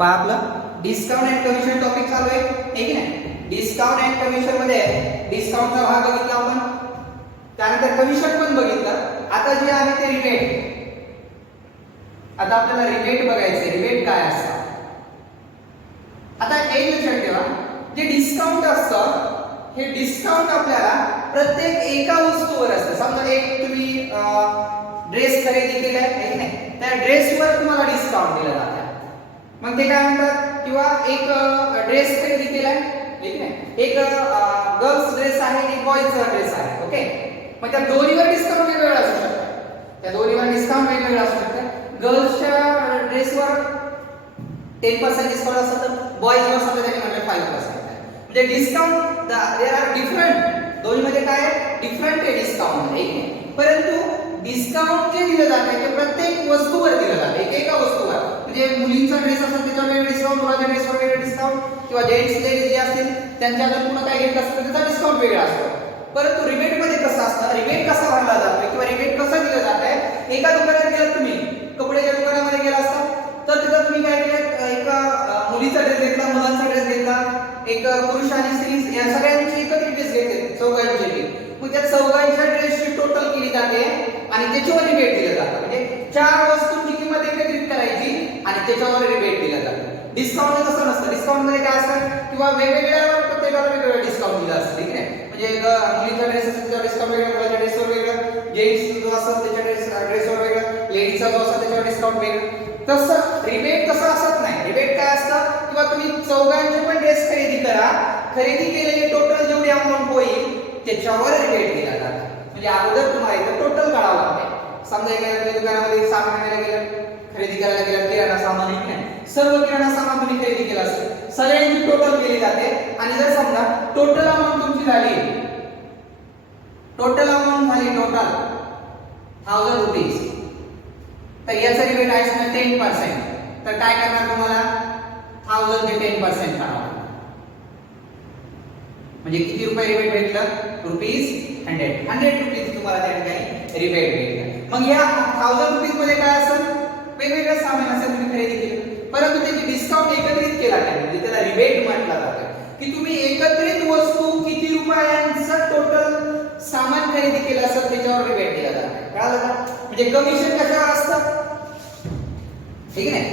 पहा आपलं discount and commission topic चालू आहे, हे की नाही. डिस्काउंट अँड कमिशन मध्ये डिस्काउंटचा भाग बघितला आपण, त्यानंतर कमिशन पण बघितलं. आता जे आहे ते रिबेट. आता आपल्याला रिबेट बघायचे. रिबेट काय असतं? आता एक लक्षात ठेवा, जे डिस्काउंट असतं हे डिस्काउंट आपल्याला प्रत्येक एका वस्तूवर असतं. समजा एक तुम्ही ड्रेस खरेदी केलाय, हे की नाही, त्या ड्रेसवर तुम्हाला डिस्काउंट दिलं जातं. मग ते काय म्हणतात? किंवा एक ड्रेस खरेदी केलाय, ठीक आहे, एक गर्ल्स ड्रेस आहे, एक बॉयजचा ड्रेस आहे, ओके. मग त्या दोन्हीवर डिस्काउंट वेगवेगळा असू शकतो. त्या दोन्हीवर डिस्काउंट वेगवेगळा असू शकतं. गर्ल्सच्या ड्रेसवर 10% डिस्काउंट असतं, तर बॉयजवर समजा त्यांनी म्हटलं 5%. म्हणजे डिस्काउंट देयर आर डिफरंट. दोन्हीमध्ये काय आहे? डिफरंट आहे डिस्काउंट मध्ये. परंतु डिस्काउंट जे दिलं जातं ते प्रत्येक वस्तूवर दिलं जातं, एका वस्तूवर. म्हणजे मुलींचा ड्रेस असेल त्याच्यावर वेगळं डिस्काउंट, मुलाच्या ड्रेसवर वेगळं डिस्काउंट, किंवा जेंट्स जे असतील त्यांच्यावर पुन्हा काय घेत असतं त्याचा डिस्काउंट वेगळा असतो. परंतु रिबेट मध्ये कसं असतं? रिबेट कसा भरला जातो किंवा रिबेट कसं दिलं जातं? एका दुकानात गेलात तुम्ही, कपड्याच्या दुकानामध्ये गेला असता, तर तिथं तुम्ही काय केलं? एका मुलीचा ड्रेस घेतला, मुलांचा ड्रेस घेतला, एक पुरुष आणि स्त्री या सगळ्यांची एकत्रित ड्रेस घेतले, चौघांचे. मग त्या चौघांच्या ड्रेसची टोटल केली जाते आणि त्याच्यावर रिबेट दिलं जातं. म्हणजे 4 वस्तूंची किंमत एकत्रित करायची आणि त्याच्यावर रिबेट दिलं जातं. डिस्काउंट तसं नसतं. डिस्काउंट मध्ये काय असतं? किंवा वेगवेगळ्या प्रत्येकाला वेगवेगळं डिस्काउंट दिलं असतं, ठीक आहे. म्हणजे मुलीचा ड्रेस असेल त्याच्यावर डिस्काउंट वेगळं, मुलाच्या ड्रेसवर वेगळं, जेंट्स जो असेल त्याच्या ड्रेसवर वेगळं, लेडीजचा जो असेल त्याच्यावर डिस्काउंट वेगळं. तसं रिबेट तसं असत नाही. रिबेट काय असतं? किंवा तुम्ही चौघांचे पण ड्रेस खरेदी करा, खरेदी केलेली टोटल जेवढी अमाऊंट होईल त्याच्यावर रिबेट दिला जातो. म्हणजे अगोदर तुम्हाला इथं टोटल काढावं लागते. समजा एखाद्या दुकानामध्ये सामान आणायला गेलं, खरेदी करायला गेलं, किराणा सामान, सर्व किराणा सामान तुम्ही खरेदी केलं असेल, सगळ्यांची टोटल केली जाते. आणि जर समजा टोटल अमाऊंट तुमची झाली, टोटल 1000 रुपीज, तर याचा रिबेट आहे 10%. तर काय करणार तुम्हाला? 1000 चे 10% काढावं. म्हणजे किती रुपये रिबेट भेटलं? ₹100. 100 रुपीज तुम्हाला त्या ठिकाणी रिबेट भेटलं. मग या 1000 रुपीज मध्ये काय असेल? वेगवेगळं सामान असेल तुम्ही खरेदी केलं, परंतु त्याची डिस्काउंट एकत्रित केला नाही, म्हणजे त्याला रिबेट म्हटलं जातं. की तुम्ही एकत्रित वस्तू किती रुपयांचं टोटल सामान खरेदी केलं असेल त्याच्यावर रिबेट दिला जातं. कळलं का? म्हणजे कमिशन कशावर असतं? ठीक आहे.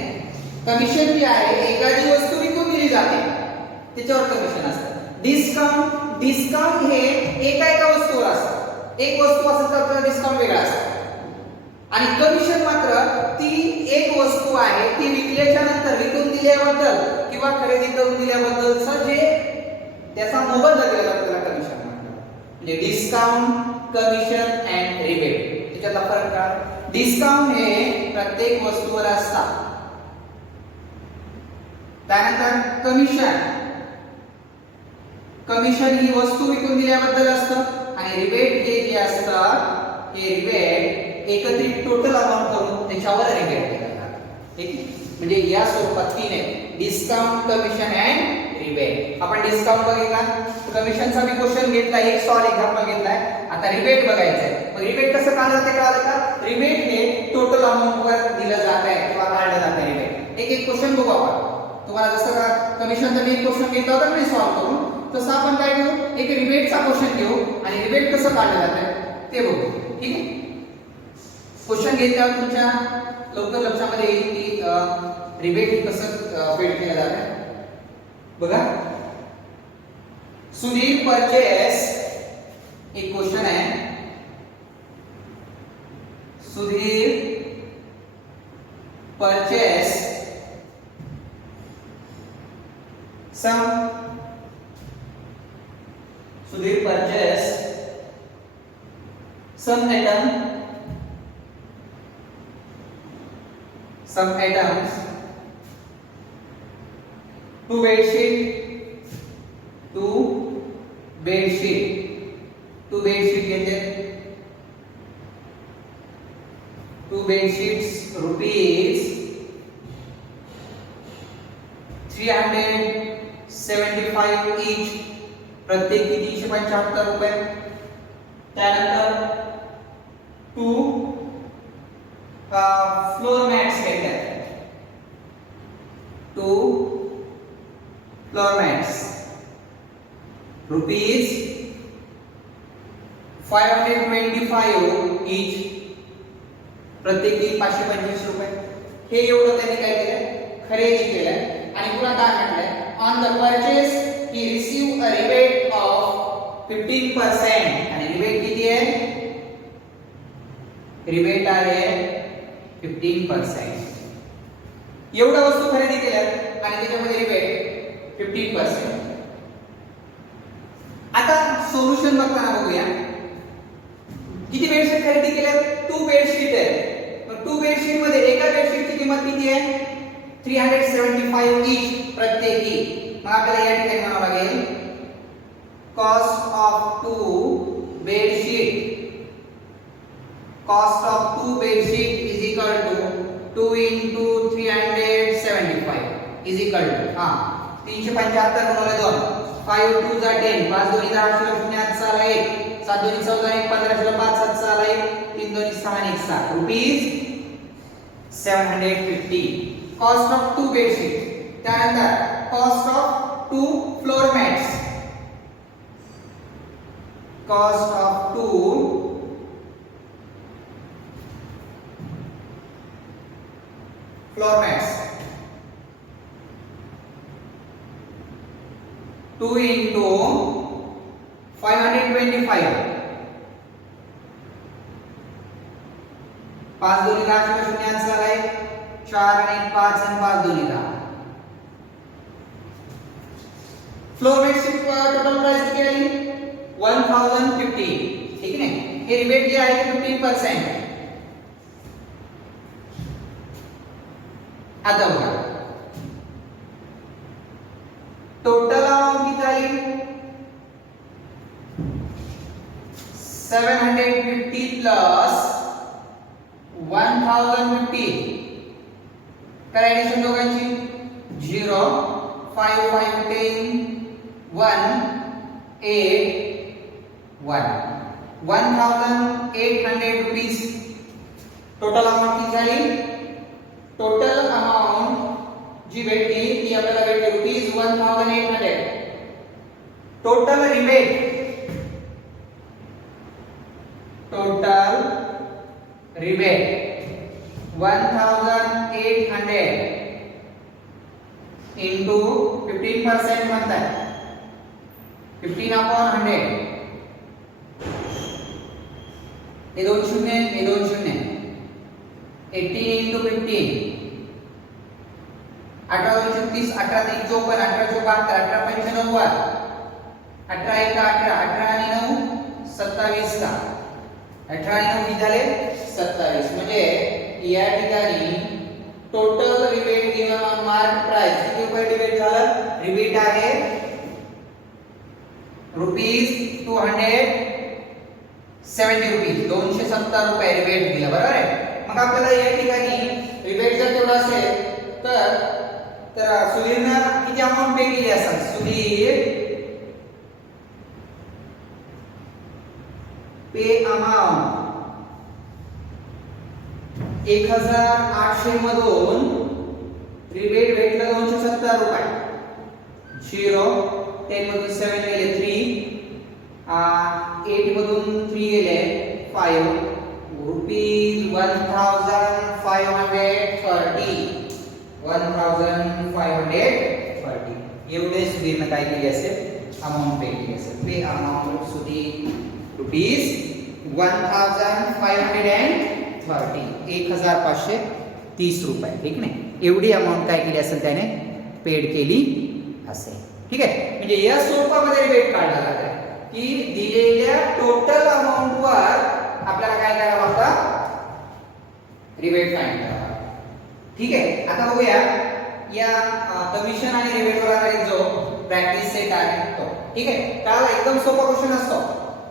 कमिशन जे आहे एखादी वस्तू विकून दिली जाते त्याच्यावर कमिशन असतं. डिस्काउंट हे एका वस्तूवर असतं. एक वस्तू असेल तर त्याचा डिस्काउंट वेगळा असतो. आणि कमिशन मात्र ती एक वस्तू आहे ती विकल्याच्या नंतर, विकून दिल्याबद्दल किंवा खरेदी करून दिल्याबद्दलचं जे त्याचा मोबदला दिला जातो त्याला कमिशन म्हणतात. म्हणजे डिस्काउंट, कमिशन अँड रिबेट त्याच्यातला फरक काय? डिस्काउंट हे प्रत्येक वस्तूवर असतात. त्यानंतर कमिशन ही वस्तू विकून दिल्याबद्दल असतं. आणि रिबेट हे जे असतं हे रिबेट एकत्रित टोटल अमाउंट करून त्याच्यावर रिबेट दिला जातो. ठीक आहे. म्हणजे या स्वरूपात 3 आहे: डिस्काउंट, कमिशन अँड रिबेट. आपण डिस्काउंट बघितला, कमिशनचा मी क्वेश्चन घेतला, एक सॉल्व एक्झाम्पल घेतलाय. आता रिबेट बघायचंय. मग रिबेट कसं काढलं ते कळलं का? रिबेट हे टोटल अमाउंट वर दिलं जात आहे किंवा काढलं जात आहे रिबेट. एक क्वेश्चन बघू आपण. तुम्हाला जसं का कमिशनचा मी क्वेश्चन घेतला होता मी सॉल्व करून, तसं आपण काय करू? एक रिबेटचा क्वेश्चन घेऊ आणि रिबेट कसं काढलं जातं ते बघू. ठीक आहे. क्वेश्चन घेतल्यावर तुमच्या लवकर लक्षामध्ये येईल की रिबेट कसं पेड केलं जातं. बघा, सुधीर परचेस, एक क्वेश्चन आहे. Sudhir purchase Sudhir purchased some items, 2 bedsheet घेतले. 2 bedsheets rupees 375 each, प्रत्येकी 375 रुपये. त्यानंतर 2 फ्लोर मॅट्स घेतले. 2 floor mats rupees 525 each, प्रत्येकी 525 रुपये. हे एवढं त्यांनी काय केलं, खरेदी केलं. आणि पुन्हा काय म्हटलंय, on the purchase he receive a rebate of 15%. आणि रिबेट किती आहे, रिबेट आहे 15%. एवढ्या वस्तू खरेदी केल्या आणि त्याच्यामध्ये रिबेट 15%. आता सोल्युशन बघताना बघूया, किती बेडशीट खरेदी केल्या, 2 बेडशीट आहे. मग 2 बेडशीट मध्ये एका बेडशीटची किंमत किती आहे, 375 ईच प्रत्येकी. मग आपल्याला या ठिकाणी म्हणावं लागेल cost of 2 bedsheet, cost of 2 bedsheet is equal to 2 into 375 is equal to 375 गुणिले 2, 5 2 जा 10, 5 2 10 0 0 7 1, 7 2 14 1 15 0 5 7 6 1, 3 2 6 1 7 रुपीज 750. Cost of 2 bedsheet. त्यानंतर cost of 2 floor mats, cost of 2 floor mats, 2 into 525, 5 2 10 0 0 4 1, 4 आणि 5 आणि 5 2 10. फ्लोर मॅटची टोटल प्राइस किती आली, 1050. ठीक आहे. हे रिबेट जे आहे 15%. आता बघा टोटल अमाउंट किती आली, 750 प्लस 1050. काय ऍडिशन दोघांची, 0 5 5 10 1 8 1, 1800 रुपीज टोटल अमाउंट किती झाली. टोटल अमाउंट जी भेटली ती आपल्याला भेटली rupees 1800. Total rebate, total rebate 1800 into 15% म्हणतात 15/100. हे 2 शून्य, हे 2 शून्य, 18 into 15, 18 2 36, 18 3 54, 18 4 72, 18 5 90, 18 1 18, 18 आणि 9 27 का, 18 आणि 9 किती झाले 27. म्हणजे या ठिकाणी total rebate given on mark price किती रुपये रिबेट झालं, रिबेट आहे रुपीज 270 रुपीज, 270 रुपये रिबेट दिला. बरोबर आहे. मग आपल्याला या ठिकाणी रिबेट जर तेवढा असेल तर सुधीरनं किती अमाउंट पे केली असेल, सुधीर पे अमाउंट 1800 मधून रिबेट भेटलं 270 रुपये. 0 10 मधून 7 गेले 3, 8 मधून 3 गेले 5 रुपीज 1530, 1530 एवढे सुधीरनं काय केली असेल, अमाउंट पे केली असेल. पे अमाउंट सुधीर रुपीज 1530, 1530 रुपये. ठीक नाही, एवढी अमाउंट काय केली असेल त्याने पेड केली असेल. ठीक आहे. म्हणजे या स्वरूपामध्ये रिबेट काढला जाते की दिलेल्या टोटल अमाउंट वर आपल्याला काय करावं लागतं, रिबेट फाइंड करावं. ठीक आहे. आता बघूया या कमिशन आणि रिबेट वर आधारित जो प्रॅक्टिस सेट आहे तो. ठीक आहे. त्याला एकदम सोपा क्वेश्चन असतो,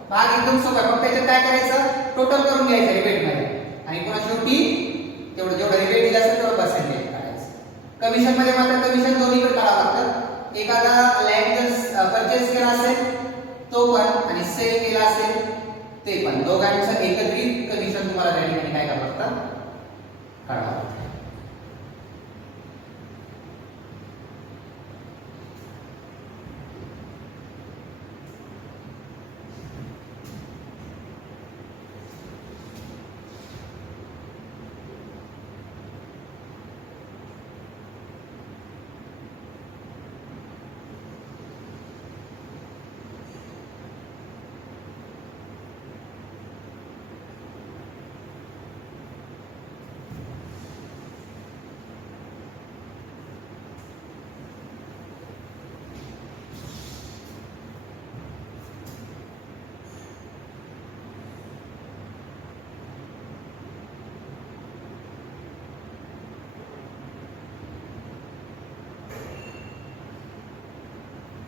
भाग एकदम सोपा. फक्त त्याच्यात काय करायचं, टोटल करून घ्यायचं रिबेट मध्ये आणि पुन्हा शेवटी तेवढं जेवढं रिबेट दिलं असेल तेवढं पर्सेंटेज काढायचं. कमिशन मध्ये मात्र कमिशन दोन्हीकडे काढावं लागतं. एखादा लँड जर परचेस केला असेल तो पण आणि सेल केला असेल ते पण, दोघांचं एकत्रित कमिशन तुम्हाला त्या ठिकाणी काय करावं लागतं, काढावं लागतं.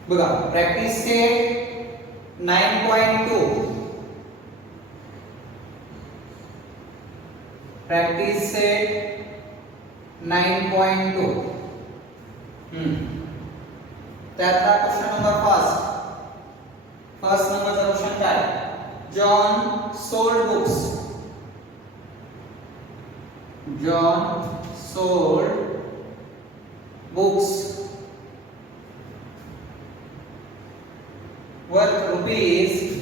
बघा प्रॅक्टिस सेट 9.2 प्रॅक्टिस सेट 9.2 त्यातला क्वेश्चन नंबर फर्स्ट नंबरचा क्वेश्चन काय John sold books worth rupees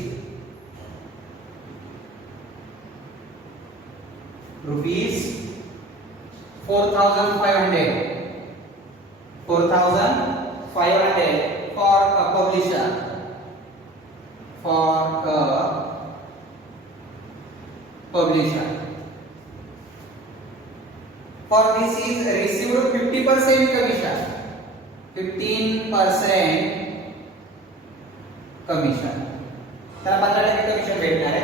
4,500 for a publisher for this is received 50% commission 15% commission त्याला 15% कमिशन भेटणार आहे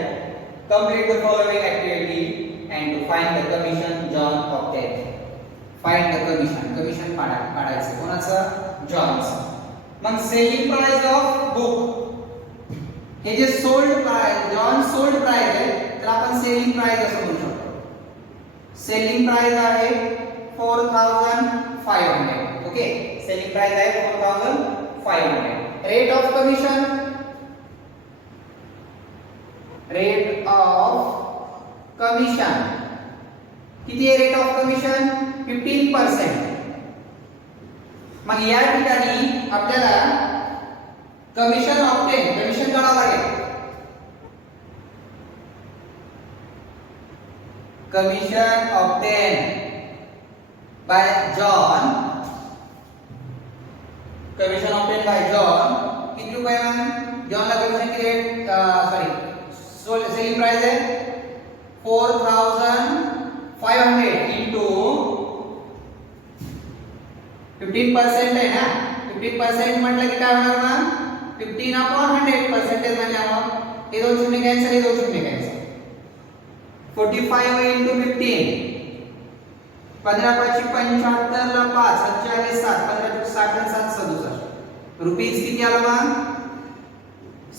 complete the following activity and to find the commission John obtain find the commission काढायचं कोणाचं जॉनचं मग selling price of book हे जे sold price John sold price आहे तर आपण सेलिंग प्राइस असं म्हणू शकतो सेलिंग प्राइस आहे 4,500 ओके सेलिंग प्राइस आहे 4,500 रेट ऑफ कमिशन किती आहे रेट ऑफ कमिशन 15% मग या ठिकाणी आपल्याला कमिशन काढावं लागेल कमिशन ऑब्टेन बाय जॉन किती रुपये जॉनला कमिशन किती रेट सेलिंग प्राइस आहे 4,500 into 15% आहे ना 15% म्हटलं की काय होणार ना 15/100 पर्सेंटेज म्हणजे हे दोन शून्य कॅन्सल हे दोन शून्य कॅन्सल 45 into 15 15 5 75 ला 5 47 7 15 60 आणि 7 67 रुपीज किती आला मग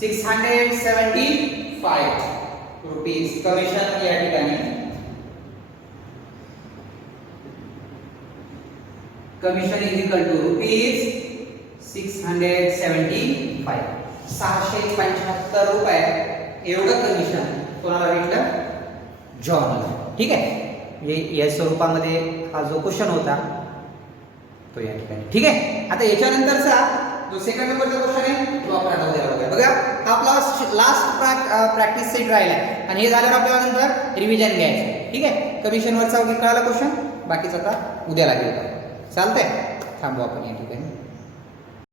675 रुपीज कमिशन या ठिकाणी commission is equal to rupees 675 675 रुपये एवढं कमिशन कोणाला भेटलं जॉनला ठीक आहे या स्वरूपामध्ये हा जो क्वेश्चन होता तो या ठिकाणी ठीक आहे आता याच्यानंतरचा जो सेकंड नंबरचा क्वेश्चन आहे तो आपण आता उद्या बघूया बघा आपला लास्ट प्रॅक्टिस सेट राहिला आणि हे झाल्यावर आपल्याला नंतर रिव्हिजन घ्यायचं ठीक आहे कमिशन वरचा कळाला क्वेश्चन बाकीचा आता उद्या लागेल चालतंय थांबू आपण या ठिकाणी